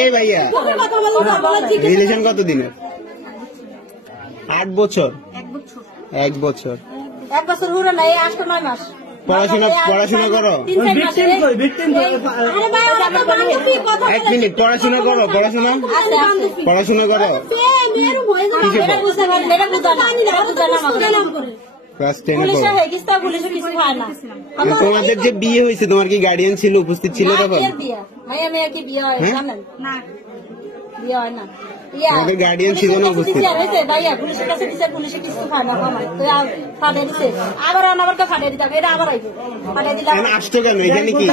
এই ভাইয়া রিলেশন কত দিনের? 8 বছর। 1 বছর পুরো নাই, 8-9 মাস। পড়াশোনা করো? 1 মিনিট, পড়াশোনা করো? পড়াশোনা করো? ক্লাস 10 এ পড়ো। তোমাদের যে বিয়ে হয়েছে তোমার কি গার্ডিয়ান ছিল, উপস্থিত ছিল তখন? আমাদের গার্ডিয়ান ছিল না উপস্থিত? আসছো কেন এখানে? কি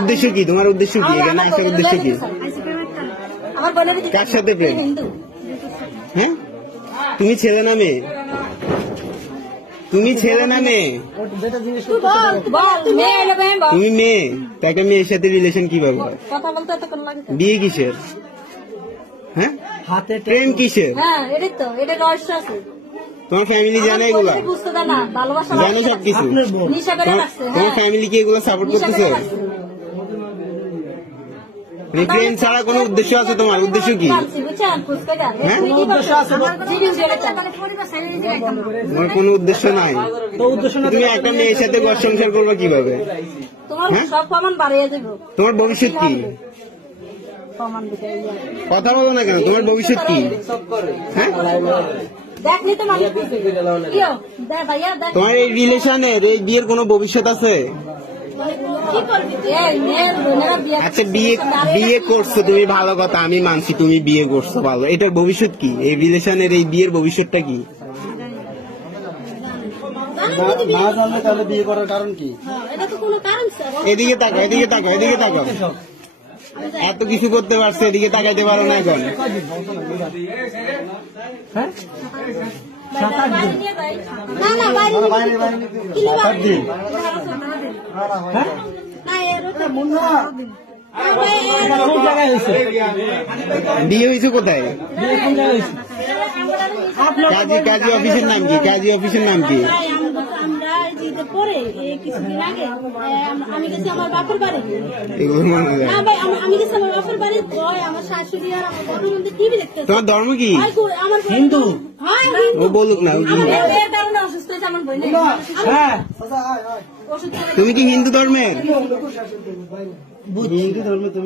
উদ্দেশ্য কি তোমার? উদ্দেশ্য কি এখানে আসার উদ্দেশ্য কি? কার সাথে প্রেম? হ্যাঁ, তুমি ছেলে না মেয়ে? তুমি ছেলে না মেয়ে? তুমি মেয়ে, তাকে মেয়ের সাথে রিলেশন কিভাবে? বিয়ে কিসের? হ্যাঁ, প্রেম কিসের? তোমার ফ্যামিলি জানে এগুলো? জানে সবকিছু? তোমার ফ্যামিলি কি এগুলো সাপোর্ট করতেছে? প্রেম ছাড়া কোনো উদ্দেশ্য আছে তোমার? উদ্দেশ্য কি? তোমার কোনো উদ্দেশ্য নাই? তুমি একটা মেয়ের সাথে ঘর সংসার করবে কিভাবে? তোমার ভবিষ্যৎ কি? কথা বলো না কেন? তোমার ভবিষ্যৎ কি? হ্যাঁ, তোমার এই রিলেশনের, এই বিয়ের কোনো ভবিষ্যৎ আছে? আচ্ছা, বিয়ে করছো তুমি, ভালো কথা, আমি মানছি তুমি বিয়ে করছো, ভালো। এটার ভবিষ্যৎ কি? এই রিলেশনের এই বিয়ের ভবিষ্যৎটা কি? তাহলে বিয়ে করার কারণ কি? এদিকে তাকাও, এদিকে তাকাও, এদিকে তাকাও। এত কিছু করতে পারছে, এদিকে তাকাইতে পারো না এখন? বিয়ে হয়েছে কোথায়? কাজী অফিসের নাম কি? কাজী অফিসের নাম কি? পরে কিছুদিন আগে আমি গেছি আমার বাপের বাড়ি। আমি গেছি আমার বাপের বাড়ি, আমার শাশুড়ি আর আমার বাবার মধ্যে টিভি দেখতে। তোমার ধর্ম কি? হিন্দু। ও বলুক না। অসুস্থ হয়েছে আমার বোন। তুমি কি হিন্দু ধর্মের?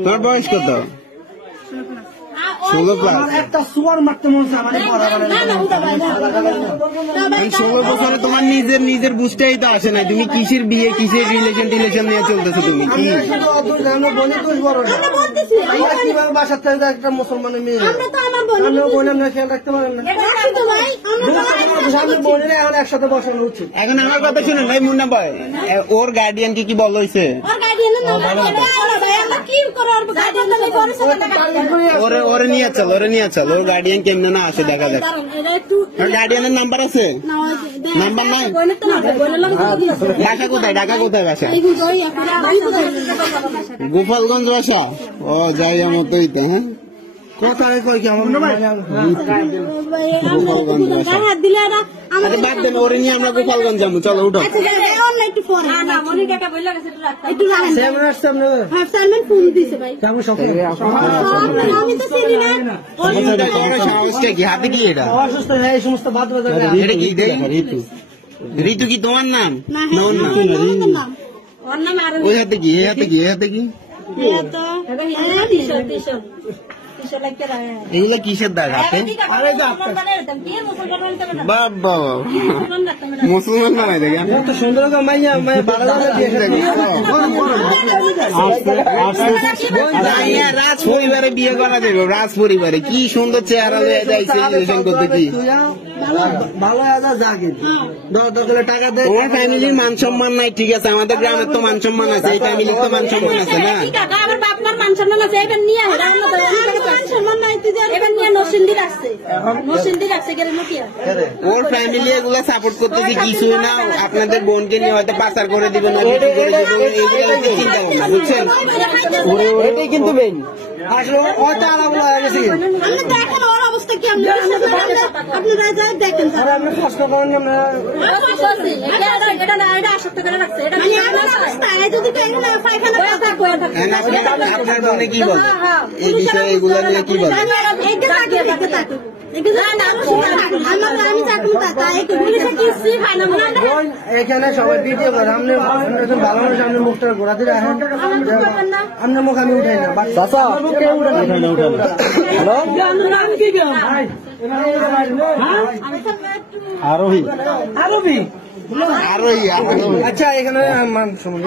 তোমার বয়স কত? 16+। একটা সুয়ার মারতে মন চায় 16 বছরে তোমার নিজের বুঝতেই তো আসে না। তুমি কিসের বিয়ে, কিসের রিলেশন নিয়ে চলতেছো? তুমি কি বাসার থেকে একটা মুসলমানের মেয়ে বোনের খেয়াল রাখতে পারেন না? বোনের এখন একসাথে বসানো উচিত। এখন আমার কথা শুনুন ভাই, মুন্না ভাই, ওর গার্ডিয়ান কি বল হয়েছে? ওরে নিয়ে চল, ওর গার্ডিয়ান কেমন না আসে দেখা যাক। গার্ডিয়ানের নাম্বার আছে? নাম্বার নাই? বাসা কোথায়? ঢাকা কোথায় বাসা? গোপালগঞ্জ বাসা? ও যাই আমার তো হইতে। হ্যাঁ, কোথায় কই কি আমার বাদ দেন, ওরে নিয়ে আমরা গোপালগঞ্জ যাবো। চলো উঠো। হাতে কি এটা? এই সমস্ত বাদ বাজার ঋতু কি তোমার নাম? ওই হাতে কি? এই হাতে কি? এই হাতে কি? এগুলো কিসের দাগ হাতে? বাবা, মুসলমান না ভাই? দেখেন কত সুন্দর রাজ পরিবারে বিয়ে করা যাবে। রাজ পরিবারে কি সুন্দর চেহারা হয়ে যাইছে করতে। কি ভালো জাগে টাকা দেয়। তোমার ফ্যামিলির মান সম্মান নাই, ঠিক আছে, আমাদের গ্রামের তো মান সম্মান আছে, এই ফ্যামিলির তো মান সম্মান আছে না? আমার বাপমার মান সম্মান আছে, এবার নিয়ে ওর ফ্যামিলি এগুলো সাপোর্ট করতেছে কিছু না। আপনাদের বোনকে নিয়ে হয়তো পাচার করে দিবে না, কিছু করে দিবে, এইগুলো চিন্তা ভাবনা, বুঝছেন? এটাই কিন্তু মেইন আসলে অবস্থা কি আপনারা যা দেখেন আপনি প্রশ্ন করেন না আপনার দলে কি বলে এই বিষয়ে এগুলো নিয়ে কি বলে? এখানে সবাই ভিডিও করে আপনি ভালো মানুষ আপনি মুখটা ঘোরাতে রাখেন আপনার মুখ আমি উঠাই না আরোহী আচ্ছা এখানে মান সম্মান